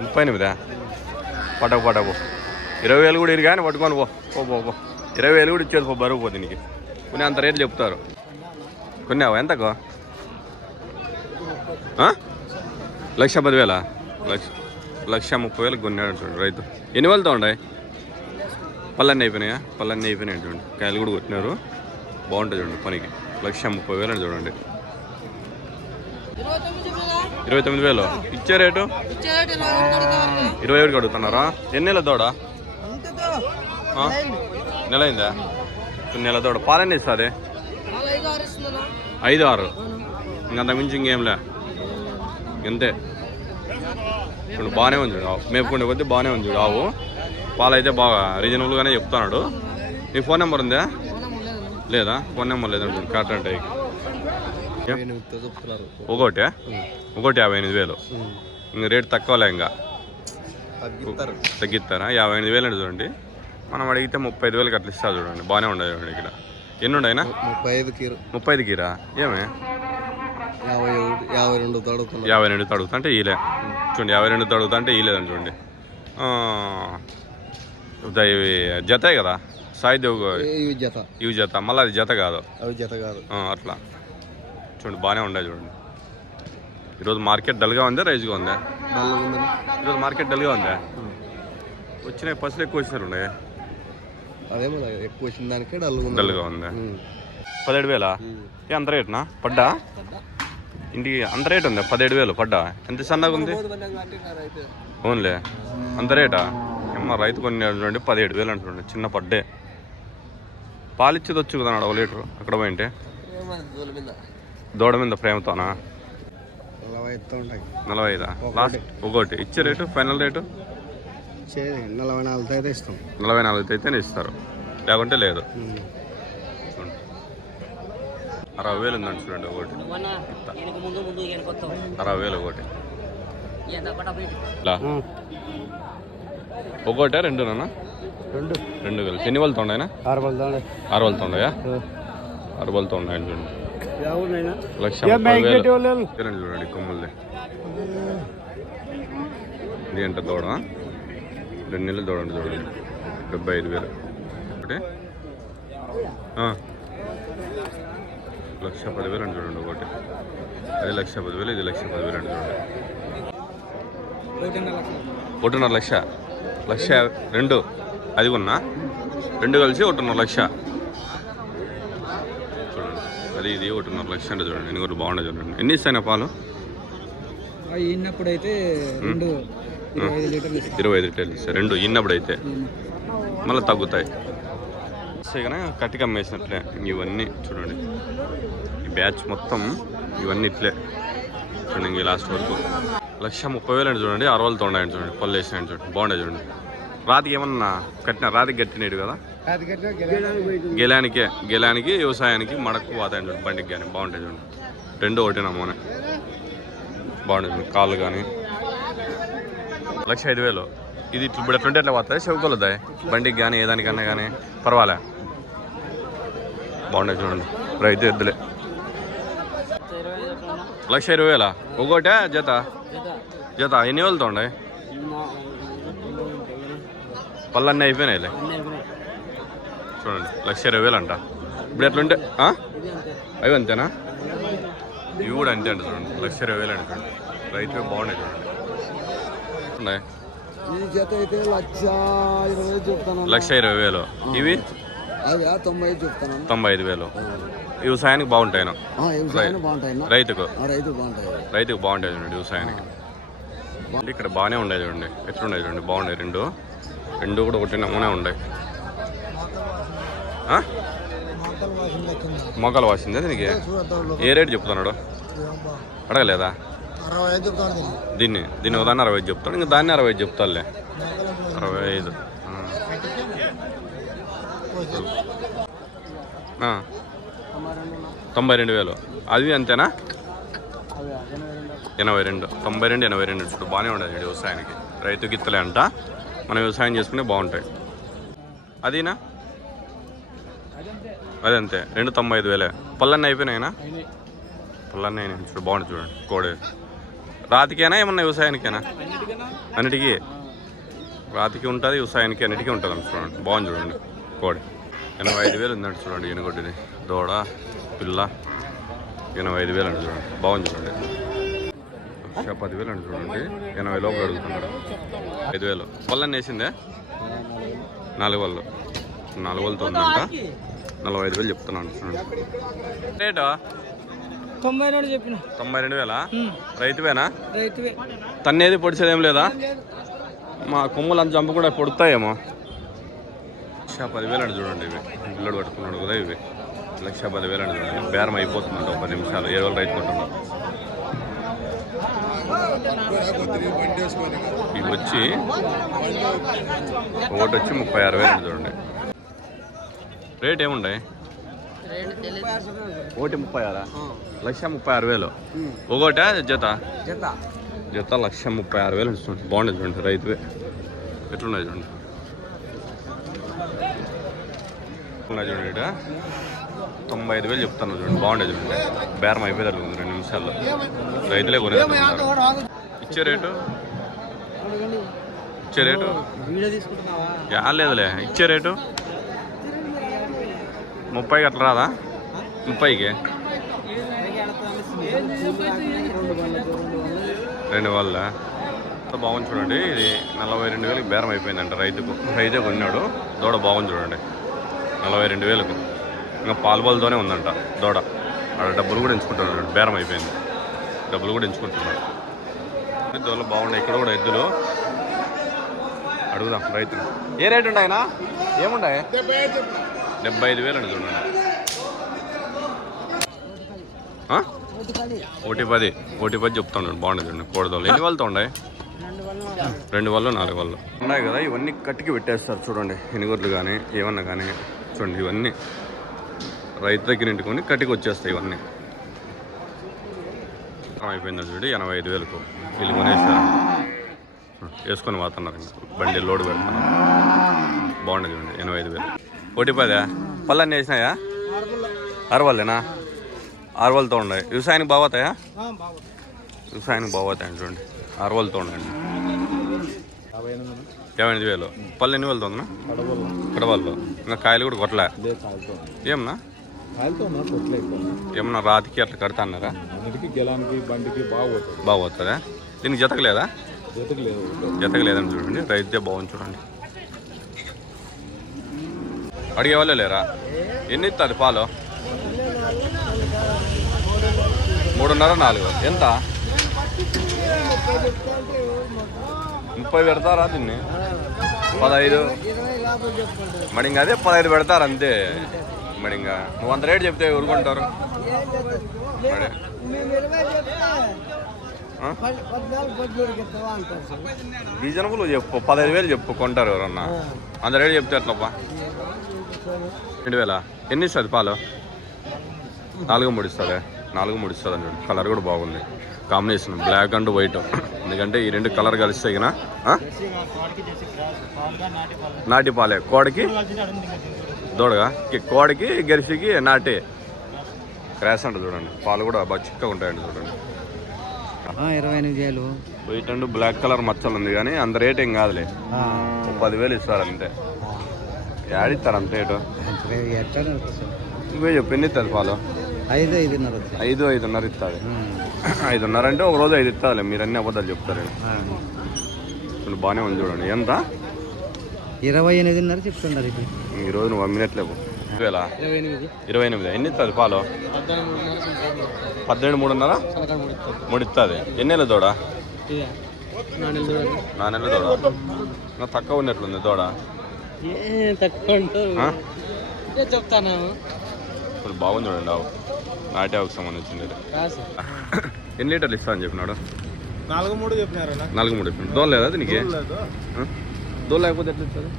ముప్పై ఎనిమిదా? పట్టకు పట్టకు ఇరవై వేలు కూడా ఇరిగా కానీ పట్టుకొని పో. పో పో పో. ఇరవై వేలు కూడా ఇచ్చేది పో బరువు పోతే నీకు. కొన్ని అంత రేట్లు చెప్తారు. కొన్నావా? ఎంతకు? ఆ? లక్ష పదివేల? లక్ష లక్ష ముప్పై వేలకు కొన్నాడు చూడండి రైతు. ఎన్ని వేలతో ఉండే పళ్ళన్నీ అయిపోయినాయా? పళ్ళన్నీ అయిపోయినాయి చూడండి కాయలు కూడా కొట్టినారు. బాగుంటుంది చూడండి పనికి. లక్ష ముప్పై వేలు అని చూడండి. ఇరవై తొమ్మిది వేలు. ఇచ్చే రేటు? ఇరవై ఒకటి అడుగుతున్నారా? ఎన్ని నెలల దూడ? నెల అయిందా? నెల దూడ. పాలన్నీ ఇస్తుంది? ఐదు ఆరు ఇంకంత మించి ఇంకేంలే ఇంతే. ఇప్పుడు బాగానే ఉంది చూడు. ఆవు. కొద్దీ బాగానే ఉంది చూడు ఆవు. పాలు అయితే బాగా రీజనబుల్గానే చెప్తున్నాడు. మీ ఫోన్ నెంబర్ ఉందా? లేదా? ఫోన్ నెంబర్ లేదండి కరెక్ట్ అంటే ఒకటి ఒకటి యాభై ఎనిమిది వేలు. ఇంక రేట్ తక్కువలే ఇంకా. తగ్గిస్తారు. యాభై ఎనిమిది వేలు చూడండి. మనం అడిగితే ముప్పై ఐదు వేలకి అట్లా ఇస్తారు చూడండి. బాగానే ఉండదు చూడండి ఇక్కడ. ఎన్ని ఉన్నాయినా ముప్పై ఐదు కీరు. ముప్పై ఐదుకి రా ఏమే? యాభై రెండు తడుతున్నారు యాభై రెండు తడుగుతా అంటే ఈలే. చూడండి యాభై రెండు తడుగుతా అంటే ఈలేదని చూడండి. ఇవి జతే కదా? సాయిదేవ్ ఇవి జత. ఇవి జత. మళ్ళీ అది జత కాదు. అవి జత కాదు. అట్లా. చూడండి బాగానే ఉండే చూడండి. ఈరోజు మార్కెట్ డల్గా ఉందా రైజ్గా ఉందా? ఈరోజు మార్కెట్ డల్గా ఉందా? వచ్చినాయి పసులు ఎక్కువ వచ్చినారు ఉన్నాయి? అదే మన ఎక్కువ వచ్చిన దానికే డల్ ఉంది. డల్గా ఉందా? పదిహేడు వేలా? ఏ అంత రేటునా? పడ్డా? ఇంటికి అంత రేట్ ఉందా? పదిహేడు వేలు పడ్డా? ఎంత సన్నగా ఉంది? ఓన్లే. అంత రేటా? ఏమో రైతు కొన్ని చూడండి పదిహేడు వేలు అంటుండే చిన్న పడ్డే. పాలిచ్చేది వచ్చు కదా ఒక లీటరు అక్కడ పోయింటే? దూడ మీద ప్రేమతోనా? నలభై ఐదు లాస్ట్ ఒకటి. ఇచ్చే రేటు? Final rate? చే నలభై నాలుగు అయితే ఇస్తాం. నలభై నాలుగు అయితేనే ఇస్తారు. లేకుంటే లేదు. చూడండి అరవై వేలు ఉందండి చూడండి ఒకటి. అరవై వేలు ఒకటి. ఒకటే రెండునా రెండు. రెండు కలిసి ఎన్ని వాళ్ళతో ఉన్నాయనా ఆరు వందలు ఆరు వాళ్ళతో ఉన్నాయా ఆరు వాళ్ళతో ఉన్నాయని చూడండి. లక్ష చూడండి చూడండి కొమ్ములది ఇది ఎంత దూడ రెండు నెలలు దూడండి చూడండి డెబ్బై ఐదు వేలు ఒకటి ఆ. లక్ష పదివేలు అని చూడండి ఒకటి అది లక్ష పదివేలు ఇది లక్ష పదివేలు అని చూడండి ఒకటిన్నర లక్ష లక్ష రెండు అది ఉన్నా రెండు కలిసి ఒకటిన్నర లక్ష అది ఇది ఒకటిన్నర లక్ష అంటే చూడండి ఎన్ని కూడా బాగుండే చూడండి. ఎన్ని ఇస్తాయి పాలు? రెండు ఇరవై ఐదు లీటర్లు ఇస్తాయి. రెండు ఇన్నప్పుడు అయితే మళ్ళీ తగ్గుతాయి. కానీ కట్టికి అమ్మేసినట్లే ఇవన్నీ చూడండి. ఈ బ్యాచ్ మొత్తం ఇవన్నీ ఇట్లే. చూడండి ఇంక లాస్ట్ వరకు. లక్ష ముప్పై వేలు అండి చూడండి అరవలతో ఉన్నాయండి చూడండి పళ్ళు వేసినాయండి చూడండి. బాగుండే చూడండి. రాతికి ఏమన్నా కట్టిన రాతికి కట్టినాడు కదా? గెలానికే గెలానికి వ్యవసాయానికి మడకు పోతాయండి చూడండి బండికి కానీ బాగుంటాయి చూడండి రెండు ఒకటి నమూనే. బాగుంటుంది చూడండి కాళ్ళు కానీ లక్ష ఐదు వేలు. ఇది ఇట్లా ఇప్పుడు ఎట్లుంటే ఎట్లా పోతాయి చెవుకోలుతాయి బండికి కానీ ఏదానికన్నా కానీ పర్వాలే. బాగుంటుంది చూడండి. రైతు ఎద్దులే. లక్ష ఇరవై వేలా? ఒక్కోటే జత? జత. ఎన్ని వేలతో ఉండే పళ్ళన్నీ అయిపోయినాయిలే. చూడండి. లక్ష ఇరవై వేలు అంట. ఇప్పుడు ఎట్లుంటే? అవి అంతేనా? ఇవి కూడా అంతే అంట చూడండి. లక్ష ఇరవై వేలు అంట చూడండి. రైతు బాగున్నాయి చూడండి. ఉన్నాయి. లక్ష ఇరవై వేలు ఇవి? తొంభై ఐదు వేలు. వ్యవసాయానికి బాగుంటాయి. రైతుకు. రైతుకు బాగుంటాయి. చూడండి వ్యవసాయానికి ఇక్కడ బాగానే ఉండేది చూడండి. ఎట్లున్నాయి చూడండి? బాగున్నాయి. రెండు. రెండు కూడా ఒకటి నమూనే ఉన్నాయి. మొక్కలు వాసిందే దీనికి? ఏ రేటు చెప్తున్నాడు? అడగలేదా? దీన్ని. దీన్ని ఉదాహరణ అరవై ఐదు చెప్తాడు ఇంకా దాన్ని అరవై ఐదు చెప్తాడులే. అరవై ఐదు. తొంభై రెండు వేలు. అది అంతేనా? ఎనభై రెండు. తొంభై రెండు ఎనభై రెండు. ఇప్పుడు బాగానే ఉండదు వ్యవసాయానికి. రైతు గిత్తలే అంట. మనం వ్యవసాయం చేసుకునే బాగుంటాయి. అదీనా? అదంతే రెండు తొంభై ఐదు వేలే. పళ్ళన్నీ అయిపోయినాయినా? పళ్ళన్నీ అయినాయి. చూడు బాగుంటుంది చూడండి కోడి. రాతికేనా ఏమన్నా వ్యవసాయానికేనా? అన్నిటికీ. రాతికి ఉంటుంది వ్యవసాయానికి అన్నిటికీ ఉంటుంది చూడండి. బాగుంది చూడండి కోడి. ఎనభై ఐదు వేలు ఉందంట చూడండి ఎనుగొడ్డిది దూడ పిల్ల ఎనభై ఐదు వేలు అండి చూడండి. బాగుంది చూడండి. లక్ష పదివేలు అండి చూడండి. ఎనభై లోపల అడుగుతున్నాడు ఐదు వేలు. పళ్ళని వేసిందే? నాలుగు వాళ్ళు నాలుగు వాళ్ళతో ఉందంట? నలభై ఐదు వేలు చెప్తున్నాను రేటా? తొంభై రెండు చెప్పిన. తొంభై రెండు వేలా రైతువేనా? రైతువే. తన్నేది పొడిచేది ఏం లేదా? మా కొమ్ములు అంత చంప కూడా పొడుతాయేమో. లక్ష పదివేలు అండి చూడండి ఇవి. పిల్లడు పట్టుకున్నాడు కదా ఇవి. లక్ష పదివేలు అండి చూడండి. బేరం అయిపోతుందంట ఒక పది నిమిషాలు. ఏ వాళ్ళు రైతు కొంటున్నారు ఇవి వచ్చి ఒకటి వచ్చి ముప్పై ఆరు వేలు చూడండి. రేట్ ఏముండే? ఒకటి ముప్పై ఆరా? లక్ష ముప్పై ఆరు వేలు. ఒకటా జత? జత. జత లక్ష ముప్పై ఆరు వేలు ఇస్తుంది బాగుండేది చూడండి రైతువే ఎట్లున్నాయి చూడండి చూడండి ఇట తొంభై ఐదు వేలు చెప్తాను చూడండి బాగుండేది చూడండి బేరం అయిపోయి ఉంది రెండు నిమిషాల్లో. రైతులే కొనేది ఇచ్చే రేటు? ఇచ్చే రేటు? యా లేదులే. ఇచ్చే రేటు? ముప్పైకి అట్లా రాదా? ముప్పైకి? రెండు వాళ్ళ బాగుంది చూడండి. ఇది నలభై రెండు వేలకు బేరం అయిపోయిందంట రైతుకు. రైతే కొన్నాడు. దూడ బాగుంది చూడండి. నలభై రెండు వేలకు. ఇంకా పాల్బాల్తోనే ఉందంట దూడ. ఆడ డబ్బులు కూడా ఎంచుకుంటున్నాడు చూడండి. బేరం అయిపోయింది. డబ్బులు కూడా ఎంచుకుంటున్నాడు దూడలు బాగున్నాయి. ఇక్కడ కూడా ఎద్దులు. అడుగుదాం రైతులు. ఏ రేటు ఉండే ఆయన? ఏముండే? డెబ్బై ఐదు వేలు అండి చూడండి? ఒకటి పది. ఒకటి పది చెప్తాను బాగుంది చూడండి కోడదోళ్ళు ఎన్ని వాళ్ళతో ఉన్నాయి రెండు వాళ్ళు నాలుగు వాళ్ళు ఉన్నాయి కదా ఇవన్నీ కట్టికి పెట్టేస్తారు చూడండి ఎనుగొడ్లు కానీ ఏమన్నా కానీ చూడండి ఇవన్నీ రైతు దగ్గర ఇంటికొని కట్టికి వచ్చేస్తాయి ఇవన్నీ. అయిపోయింది చూడండి ఎనభై ఐదు వేలకు. వీళ్ళు కొనేసారు. వేసుకొని పోతున్నారు బండి లోడ్ పెడుతున్నారు. బాగుండదు చూడండి ఎనభై ఐదు వేలు. ఒకటి పదా? పళ్ళన్నీ వేసినాయా? అరవల్లేనా అరవలతో ఉన్నాయి. వ్యవసాయానికి బాగోతాయా వ్యవసాయానికి బాగోతాయండి చూడండి. అరవలతో ఉండండి యాభై ఎనిమిది వేలు. పళ్ళు ఎన్ని వేలతో ఉందన్నా? కడవల్లో ఇంకా కాయలు కూడా కొట్టలే? ఏమన్నా? ఏమన్నా రాతికి అట్లా కడతా అన్నారా? అన్నిటికీ గెలానికి బండికి బాగుపోతుంది దీనికి జతకు లేదా జతకు లేదని చూడండి. రైతే బాగుంది చూడండి. అడిగే వాళ్ళు లేరా? ఎన్ని ఇస్తుంది పాలు? మూడున్నర నాలుగు. ఎంత? ముప్పై పెడతారా దీన్ని? పదహైదు. మరి ఇంకా అదే పదహైదు పెడతారు అంతే. మరి ఇంకా నువ్వు అంత రేటు చెప్తే ఊరుకుంటారు మరి. రీజనబుల్ చెప్పు పదహైదు వేలు చెప్పు కొంటారు ఎవరన్నా. అంత రేటు చెప్తే ఎట్లప్పా రెండు వేల ఎన్ని ఇస్తుంది పాలు? నాలుగు మూడు ఇస్తుంది నాలుగు మూడు ఇస్తుంది అండి కలర్ కూడా బాగుంది. Combination black and white. ఎందుకంటే ఈ రెండు కలర్ కలిస్తే ఆ? నాటి పాలే. కోడికి? దూడగా? కోడికి గెరిసికి నాటి. క్రాస్ అంట చూడండి. పాలు కూడా బాగా చిక్కగా ఉంటాయండి చూడండి. ఇరవై ఎనిమిది వేలు. వైట్ అండ్ బ్లాక్ కలర్ మచ్చలు ఉంది కానీ అంత రేట్ ఏం కాదులే. ఒక పదివేలు ఇస్తారు అంతే. యాడిస్తారు అంత రేటు నువ్వే చెప్పు ఎన్ని ఇస్తుంది పాలు? ఐదు ఐదున్నర ఐదు ఐదున్నర ఇస్తుంది ఐదున్నర అంటే ఒక రోజు ఐదు ఇస్తారులే మీరు అన్ని అబద్ధాలు చెప్తారు. ఇప్పుడు బాగానే ఉంది చూడండి ఎంత? ఇరవై ఎనిమిదిన్నర చెప్తున్నారు ఇది ఈ రోజు నువ్వు అమ్మినట్లేవు వేల ఇరవై ఎనిమిది ఎన్ని ఇస్తుంది పాలు? పద్దెనిమిది మూడున్నర? మూడు ఇస్తుంది ఎన్ని నెలల దూడ. నా నెలల దూడ. ఇంకా తక్కువ ఉన్నట్లుంది దూడ? చెప్తాను. ఇప్పుడు బాగుంది చూడండి ఆవు నాటి ఆవుకు సంబంధించింది. ఎన్ని లీటర్లు ఇస్తా అని చెప్పినాడు? నాలుగు మూడు చెప్పినారు నాలుగు మూడు ఇస్తుంది దోల లేదా దీనికి? దోల లేకపోతే ఎట్లా ఇస్తుంది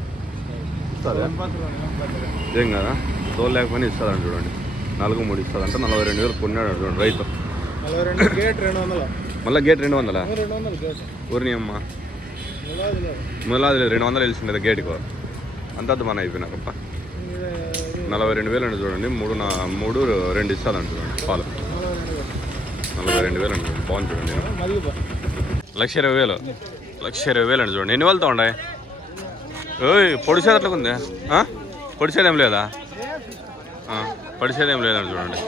ఇస్తుందా ఏం కదా? దోల లేకపోయినా ఇస్తుందండి చూడండి. నాలుగు మూడు ఇస్తుందంట నలభై రెండు వేలు కొన్నాడు చూడండి రైతు. నలభై రెండు గేట్ రెండు వందలు? మళ్ళీ గేట్ రెండు వందలా? ఊరిని అమ్మ. మొదలాది లేదు. రెండు వందలు వెళ్ళింది గేట్కు. అంతా మన అయిపోయినారప్ప నలభై రెండు వేలు అండి చూడండి. మూడు నా మూడు రెండు ఇస్తాదండి చూడండి పాలు. నలభై రెండు వేలు అండి బాగుంది చూడండి. లక్ష ఇరవై వేలు. లక్ష ఇరవై వేలు అండి చూడండి. ఎన్ని వేలతో ఉన్నాయి ఓయ్ పొడిసేది అట్లా ఉంది పొడిసేది ఏం లేదా? ఆ, ఏం లేదండి చూడండి.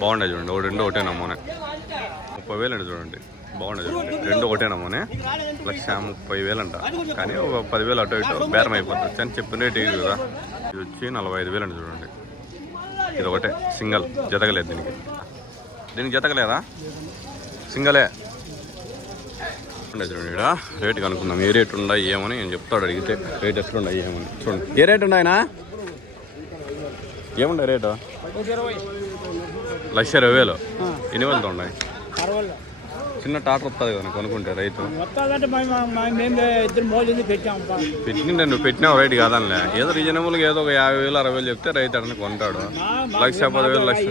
బాగుండే చూడండి. ఒకటి రెండు ఒకటే నమ్మూనే ముప్పై వేలు అండి చూడండి. బాగుండే చూడండి. రెండు ఒకటే నమ్మూనే లక్ష ముప్పై వేలు అంట కానీ ఒక పదివేలు అటు ఇటు బేరం అయిపోతుంది. కానీ చెప్పిన రేట్ ఇది కదా? ఇది వచ్చి నలభై ఐదు వేలు అండి చూడండి. ఇది ఒకటే. సింగల్. జతగలేదు దీనికి. దీనికి జతగలేదా సింగలే. చూడండి ఇక్కడ రేట్ కనుక్కుందాం. ఏ రేట్ ఉన్నాయి ఏమని నేను చెప్తాడు అడిగితే రేట్ ఎట్లున్నాయి ఏమని. చూడండి ఏ రేట్ ఉన్నాయనా ఏముండే రేటు? లక్ష ఇరవై వేలు. ఎన్ని వేలతో ఉన్నాయి చిన్న టాటర్ వస్తుంది కదా కొనుక్కుంటే రైతు. మొత్తాలంటే పెట్టిండే నువ్వు పెట్టినావు రైట్ కాదనిలే. ఏదో రీజనబుల్గా ఏదో ఒక యాభై వేలు అరవై వేలు చెప్తే రైతు అతను కొంటాడు. లక్ష పదివేలు లక్ష.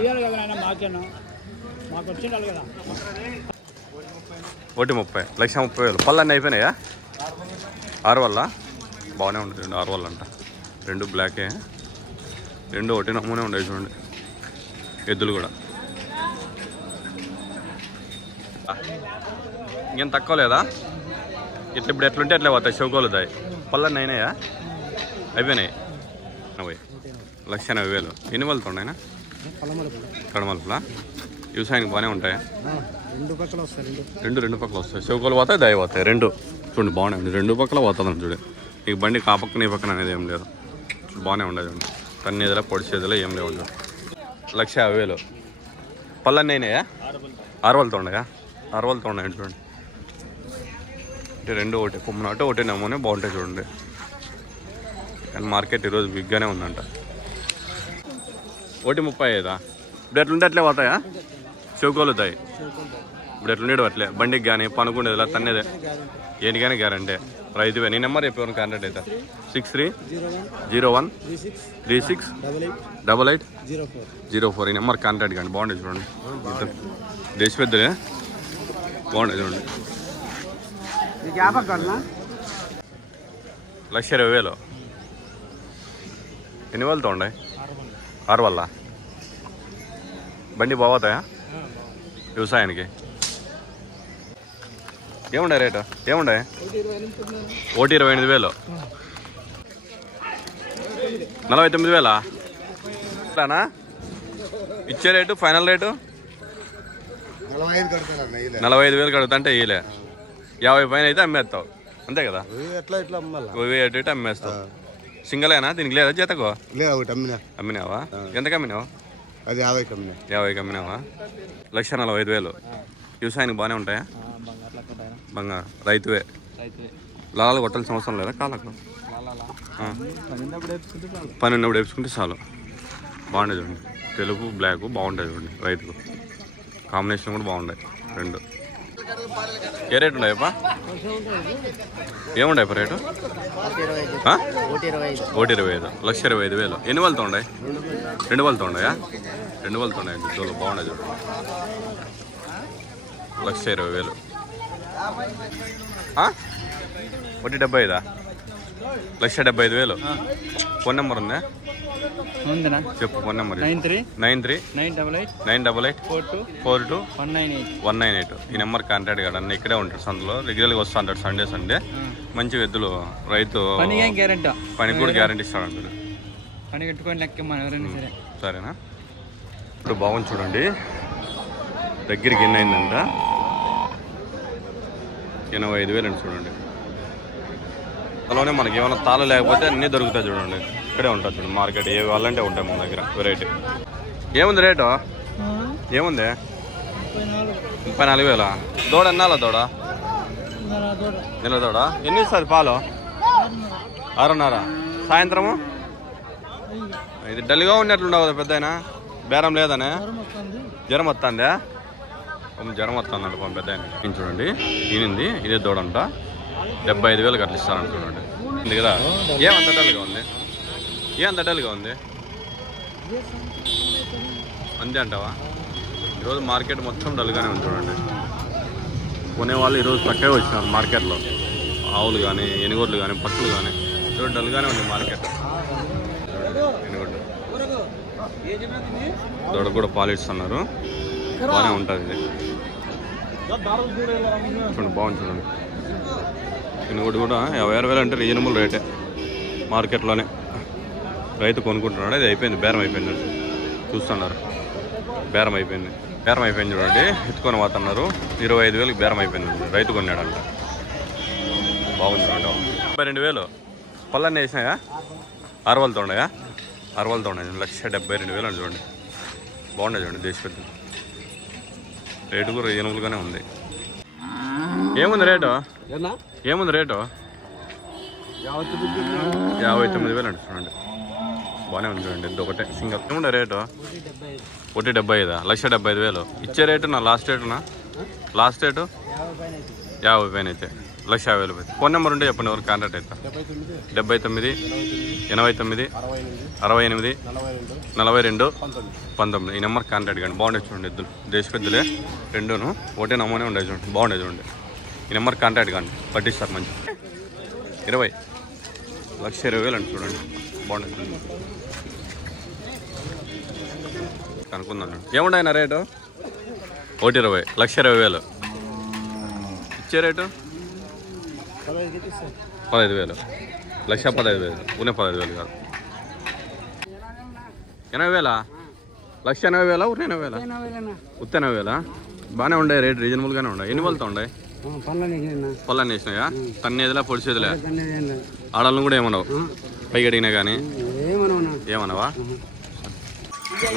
ఒకటి ముప్పై లక్ష ముప్పై వేలు. పళ్ళన్నీ అయిపోయినాయా? ఆరు వల్ల బాగానే ఉంటుంది రెండు ఆరు వల్ల అంట రెండు బ్లాకే. రెండు ఒకటి నమ్మూనే ఉండేవి చూడండి. ఎద్దులు కూడా. ఇంకేం తక్కువ లేదా? ఇట్లా ఇప్పుడు ఎట్లుంటే అట్లా పోతాయి చౌకోలు దాయి పళ్ళన్నీ అయినాయా? అయిపోయినాయి. నవ్వై లక్ష ఎనభై వేలు. ఎన్ని వేలతో ఉన్నాయినా? కడమలుపులా వ్యవసాయానికి బాగానే ఉంటాయా? రెండు పక్కల వస్తాయి రెండు. రెండు పక్కల వస్తాయి. చెవుకోలు పోతాయి దయ పోతాయి. రెండు. చూడండి బాగున్నాయి రెండు పక్కల పోతుంది చూడండి ఈ బండి కా పక్కన ఈ పక్కన అనేది ఏం లేదు. బాగానే ఉండదు చూడండి తన్నేదిలా పొడిచేదిలా ఏం లేవు లక్ష యాభై వేలు. పళ్ళన్నీ అయినాయా? అరవలతో ఉన్నాయా అరవలతో ఉన్నాయి చూడండి. అంటే రెండు ఒకటి కొమ్మున ఒకటి ఒకటి నమ్మనే బాగుంటాయి చూడండి. కానీ మార్కెట్ ఈరోజు బిగ్గానే ఉందంట. ఒకటి ముప్పై ఐదా? ఇప్పుడు ఎట్లుంటే అట్లే పోతాయా? చెవుకోలు ఇప్పుడు ఎట్లుండేడు అట్లే. బండికి కానీ పనుకుండేది ఇలా తన్నేదే. ఏంటికైనా గ్యారంటీ. రైతువే నీ నెంబర్ చెప్పేవారు కాంటాక్ట్ అయితే. Six three zero one three six double eight zero four ఈ నెంబర్ కాంటాక్ట్ కానీ బాగుండేది చూడండి. దేశ పెద్దలే బాగుండేది చూడండి. లక్ష ఇరవై వేలు. ఎన్ని వాళ్ళతో ఉన్నాయి ఆరు వల్ల బండి బాగుతాయా? వ్యవసాయానికి? ఏముండే రేటు? ఏముండే ఒకటి ఇరవై ఎనిమిది వేలు. నలభై తొమ్మిది వేలా? ఇట్లానా ఇచ్చే రేటు ఫైనల్ రేటు? నలభై ఐదు వేలు కడుగుతుంటే ఇయలే యాభై పైన అయితే అమ్మేస్తావు. అంతే కదా? అటు అమ్మేస్తావు. సింగలేనా? దీనికి లేదా జతకో? అమ్మినావా? ఎంతకు అమ్మినావు? అది యాభైకి అమ్మినా యాభైకి అమ్మినావా లక్ష నలభై ఐదు వేలు. వ్యవసాయానికి బాగానే ఉంటాయా? బంగారు రైతువే. లాలాలు కొట్టాల్సిన అవసరం లేదా కాళ్ళకు? ఆ. పని ఉన్నప్పుడు వేసుకుంటే చాలు. బాగుండేది చూడండి. తెలుగు బ్లాక్ బాగుంటుంది చూడండి రైతుకు. కాంబినేషన్ కూడా బాగుంటాయి. రెండు. ఏ రేటు ఉన్నాయప్పా? ఏముండే రేటు? ఒకటి ఇరవై ఐదు. లక్ష ఇరవై ఐదు వేలు. ఎన్ని వాళ్ళతో ఉన్నాయి? రెండు వాళ్ళతో ఉన్నాయా? రెండు వాళ్ళతో ఉన్నాయి. జోలు బాగున్నాయి చూడండి లక్ష ఇరవై వేలు. ఒకటి డెబ్బై ఐదా? లక్ష డెబ్బై ఐదు వేలు. ఫోన్ నెంబర్ ఉందా? ఉందినా చెప్పు phone number nine three? Nine three? Nine double eight? Nine double eight? Four two? Four two? One nine eight? One nine eight. ఈ నెంబర్ కాంటాక్ట్ కాదు అన్న ఇక్కడే ఉంటాడు సందులో. రెగ్యులర్గా వస్తా అంటాడు సండే సండే మంచి ఎద్దులు రైతు. పని పనికి కూడా గ్యారంటీ ఇస్తాడు అంటాడు. పని కట్టుకొని లెక్క సరే. సరేనా? ఇప్పుడు బాగుంది చూడండి. దగ్గరికి ఎన్ని అయిందంట? ఎనభై ఐదు వేలు అండి చూడండి. అలానే మనకి ఏమైనా తాళం లేకపోతే అన్నీ దొరుకుతాయి చూడండి. ఇక్కడే ఉంటుంది చూడండి మార్కెట్ ఏ వాళ్ళంటే ఉంటాయి మన దగ్గర వెరైటీ ఏముంది రేటు? ఏముంది? ముప్పై నాలుగు. వేల. దూడ ఎన్నాలా దూడ? నెల దూడ. ఎన్ని ఇస్తుంది పాలు? ఆరున్నర. సాయంత్రము? ఇది డల్గా ఉన్నట్లుండవు కదా పెద్ద బేరం లేదనే. జ్వరం వస్తుందా. జ్వరం వస్తుందంట పాపం పెద్ద ఆయన. చూడండి. ఈయనది ఇదే దూడంట. డెబ్బై ఐదు వేలకు అట్లా ఇస్తారంట చూడండి. ఉంది కదా? ఏమంత డల్గా ఉంది? ఏ అంత డల్గా ఉంది? అంతే అంటావా? ఈరోజు మార్కెట్ మొత్తం డల్గానే ఉంది చూడండి. కొనేవాళ్ళు ఈరోజు తక్కువే వచ్చినారు మార్కెట్లో. ఆవులు కానీ ఎనుగోడ్లు కానీ పక్కలు కానీ ఈరోజు డల్గానే ఉంది మార్కెట్. ఎనుగొడ్డు కూడా పాలు ఇస్తున్నారు బాగానే ఉంటుంది ఇది. చూడండి బాగుంది చూడండి. ఇనుగుడు కూడా యాభై ఆరు వేలు అంటే రీజనబుల్ రేటే మార్కెట్లోనే. రైతు కొనుక్కుంటున్నాడు. అది అయిపోయింది. బేరం అయిపోయింది. చూస్తున్నారు. బేరం అయిపోయింది. బేరం అయిపోయింది చూడండి. ఎత్తుకొని పోతున్నారు. ఇరవై ఐదు వేలకు బేరం అయిపోయింది. రైతు కొన్నాడంట. బాగుంది చూడండి. ముప్పై రెండు వేలు. పళ్ళన్నీ వేసినాయా? అరవలతో ఉన్నాయా అరవలతో ఉన్నాయి లక్ష డెబ్బై రెండు వేలు అని చూడండి. బాగున్నాయి చూడండి దేశ పెద్ద రేటు కూడా రీజనబుల్గానే ఉంది. ఏముంది రేటు? ఏముంది రేటు? యాభై తొమ్మిది వేలు అండి చూడండి. బాగానే ఉంది చూడండి ఇది ఒకటే. సింగల్. ఏముండే రేటు? ఒకటి డెబ్బై ఐదా? లక్ష డెబ్బై ఐదు వేలు. ఇచ్చే రేటు నా లాస్ట్ రేటునా? Last rate? యాభై పైన అయితే. లక్ష యాభై వేలు ఫోన్ నెంబర్ ఉంటే చెప్పండి ఎవరు కాంటాక్ట్ అవుతా డెబ్బై తొమ్మిది ఎనభై తొమ్మిది అరవై ఎనిమిది నలభై రెండు పంతొమ్మిది. ఈ నెంబర్ కాంటాక్ట్ కానీ బాగుండే చూడండి ఎద్దులు దేశ పెద్దలే. రెండును. ఒకటే నమూనే ఉండే చూడండి. బాగుండే చూడండి. ఈ నెంబర్ కాంటాక్ట్ కానీ పట్టిస్తారు మంచి ఇరవై. లక్ష ఇరవై వేలు అండి చూడండి. కనుక్కుందాం. ఏముండయినా రేటు? ఒకటి ఇరవై లక్ష ఇరవై వేలు. ఇచ్చే రేటు? పదహైదు వేలు. లక్ష పదహైదు వేలు. ఉన్న పదహైదు వేలు కాదు. ఎనభై వేలా? లక్ష ఎనభై వేలా ఊరిని ఎనభై వేలా? ఉత్త ఎనభై వేలా? బాగానే ఉండే రేట్ రీజనబుల్గానే ఉండే ఎన్ని వాళ్ళతో ఉండే పొలాన్ని వేసినాయా తన్నేదిలా పొడిచేదిలే? ఆడాలను కూడా ఏమన్నావు పైకి అడిగినా కానీ ఏమన్నావా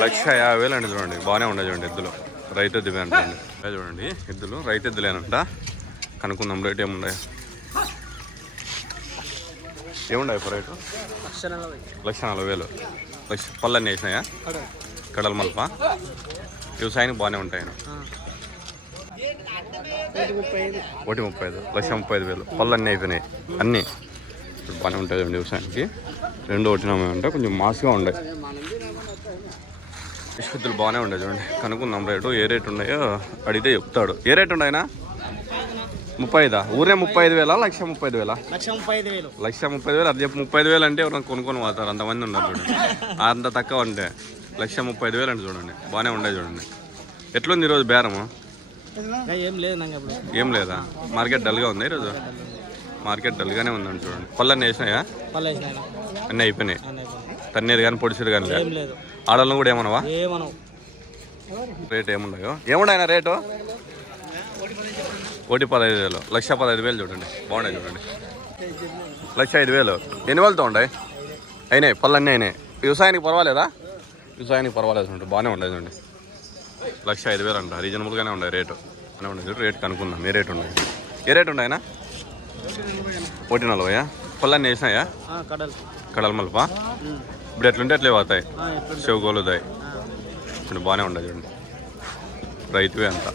లక్ష యాభై వేలు అండి చూడండి. బాగానే ఉండే చూడండి ఎద్దులు. రైతు ఎద్దులే అంటండి చూడండి. ఎద్దులు రైతు ఎద్దులేనంట కనుక్కుందాం రేట్ ఏముండే? ఏముండే రేటు? లక్ష నలభై వేలు. లక్ష పళ్ళన్నీ వేసినాయా? కడల మల్ప. వ్యవసాయానికి బాగానే ఉంటాయి ఒకటి ముప్పై ఐదు. లక్ష ముప్పై ఐదు వేలు. పళ్ళు అన్నీ అయిపోయినాయి. అన్నీ. ఇప్పుడు బాగానే ఉంటాయి అండి వ్యవసాయానికి. రెండు అంటే కొంచెం మాస్గా ఉండే. నిష్పత్తులు బాగానే ఉండే చూడండి. కనుక్కుందాం రేటు ఏ రేటు ఉన్నాయో అడిగితే చెప్తాడు. ఏ రేటు ఉన్నాయినా ముప్పై ఐదా ఊరే ముప్పై ఐదు వేలా? లక్ష ముప్పై ఐదు వేలా. లక్ష ముప్పై ఐదు వేలు అది చెప్పి ముప్పై ఐదు వేలు అంటే ఎవరైనా కొనుక్కొని పోతారు అంతమంది ఉన్నారు చూడండి. అంత తక్కువ అంటే లక్ష ముప్పై ఐదు వేలు అంటే చూడండి. బాగానే ఉండే చూడండి. ఎట్లుంది ఈరోజు బేరము? ఏం లేదా? మార్కెట్ డల్గా ఉంది ఈరోజు? మార్కెట్ డల్గానే ఉందండి చూడండి. పళ్ళన్నీ వేసినాయా? అన్నీ. అయిపోయినాయి. తన్నేది కానీ పొడిచేది కానీ లేదు? ఆడలను కూడా ఏమన్నావా ఏమనవు. రేట్ ఏముండయో? ఏముండయన రేటు? ఒకటి పదహైదు వేలు లక్ష పదహైదు వేలు చూడండి. బాగున్నాయి చూడండి. లక్ష ఐదు వేలు. ఎన్ని వేలతో ఉన్నాయి అయినాయి పళ్ళన్నీ అయినాయి. వ్యవసాయానికి పర్వాలేదా? వ్యవసాయానికి పర్వాలేదు చూడండి. బాగానే ఉండదు చూడండి. లక్ష ఐదు వేలు అంట. రీజనబుల్గానే ఉండే రేటు. బాగానే ఉండదు చూడు. రేట్ కనుక్కుందాం. ఏ రేట్ ఉన్నాయి? ఏ రేట్ ఉన్నాయనా ఒకటి నలభయా పళ్ళన్నీ వేసినాయా? కడలు. మల్పా ఇప్పుడు ఎట్లుంటే ఎట్లే పోతాయి చెవుకోలుతాయి చూడండి బాగానే ఉండదు చూడండి. రైతువే అంతా.